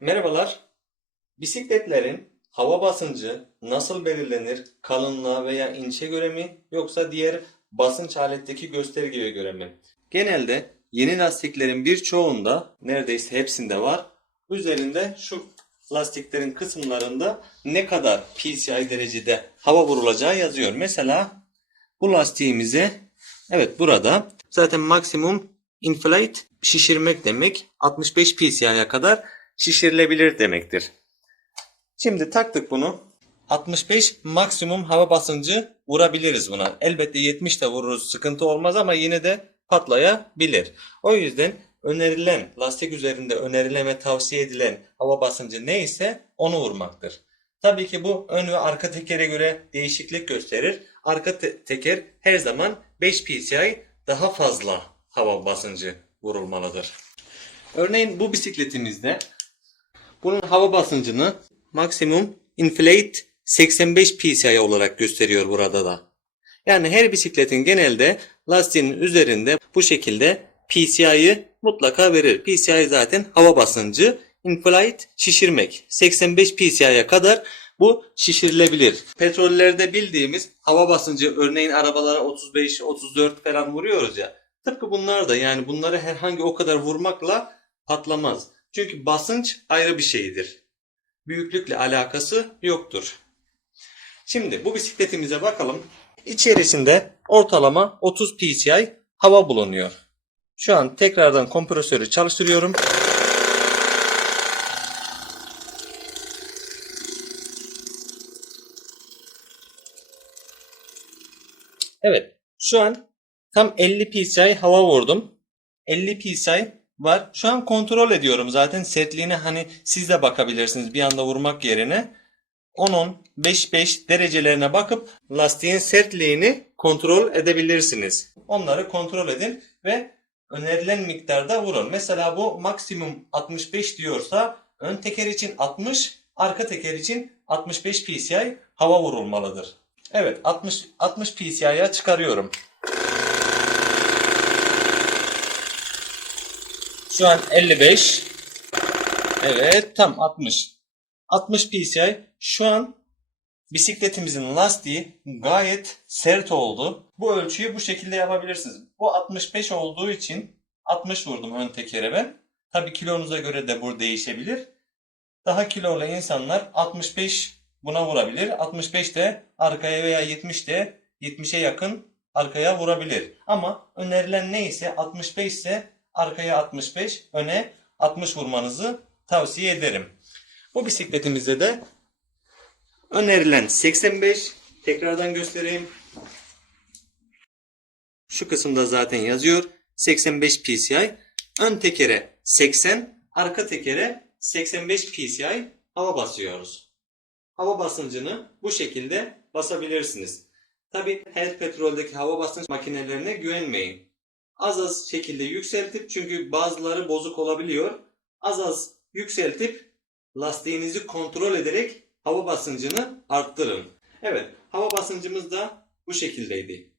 Merhabalar. Bisikletlerin hava basıncı nasıl belirlenir? Kalınlığa veya inçe göre mi yoksa diğer basınç aletteki göstergeye göre mi? Genelde yeni lastiklerin birçoğunda neredeyse hepsinde var. Üzerinde şu lastiklerin kısımlarında ne kadar PCI derecede hava vurulacağı yazıyor. Mesela bu lastiğimize evet burada zaten maksimum inflate şişirmek demek 65 PCI'ye kadar şişirilebilir demektir. Şimdi taktık bunu. 65 maksimum hava basıncı vurabiliriz buna. Elbette 70 de vururuz sıkıntı olmaz ama yine de patlayabilir. O yüzden önerilen lastik üzerinde önerilen ve tavsiye edilen hava basıncı neyse onu vurmaktır. Tabii ki bu ön ve arka tekere göre değişiklik gösterir. Arka te- teker her zaman 5 PSI daha fazla hava basıncı vurulmalıdır. Örneğin bu bisikletimizde bunun hava basıncını maksimum inflate 85 PSI olarak gösteriyor burada da. Yani her bisikletin genelde lastiğinin üzerinde bu şekilde PCI'yi mutlaka verir. PCI zaten hava basıncı, inflate şişirmek. 85 PCI'ye kadar bu şişirilebilir. Petrollerde bildiğimiz hava basıncı örneğin arabalara 35, 34 falan vuruyoruz ya. Tıpkı bunlar da yani bunları herhangi o kadar vurmakla patlamaz. Çünkü basınç ayrı bir şeydir. Büyüklükle alakası yoktur. Şimdi bu bisikletimize bakalım. İçerisinde ortalama 30 PSI hava bulunuyor. Şu an tekrardan kompresörü çalıştırıyorum. Evet. Şu an tam 50 PSI hava vurdum. 50 PSI var. Şu an kontrol ediyorum zaten sertliğine hani siz de bakabilirsiniz bir anda vurmak yerine. 10-10, 5-5 derecelerine bakıp lastiğin sertliğini kontrol edebilirsiniz. Onları kontrol edin ve önerilen miktarda vurun. Mesela bu maksimum 65 diyorsa ön teker için 60, arka teker için 65 PSI hava vurulmalıdır. Evet 60 60 PSI'ya çıkarıyorum. Şu an 55. Evet tam 60. 60 PSI. Şu an bisikletimizin lastiği gayet sert oldu. Bu ölçüyü bu şekilde yapabilirsiniz. Bu 65 olduğu için 60 vurdum ön tekere ben. Tabii kilonuza göre de bu değişebilir. Daha kilolu insanlar 65 buna vurabilir. 65 de arkaya veya 70 de 70'e yakın arkaya vurabilir. Ama önerilen neyse 65 ise arkaya 65, öne 60 vurmanızı tavsiye ederim. Bu bisikletimizde de önerilen 85. Tekrardan göstereyim. Şu kısımda zaten yazıyor. 85 PSI. Ön tekere 80, arka tekere 85 PSI hava basıyoruz. Hava basıncını bu şekilde basabilirsiniz. Tabi her petroldeki hava basınç makinelerine güvenmeyin. Az az şekilde yükseltip çünkü bazıları bozuk olabiliyor. Az az yükseltip lastiğinizi kontrol ederek hava basıncını arttırın. Evet, hava basıncımız da bu şekildeydi.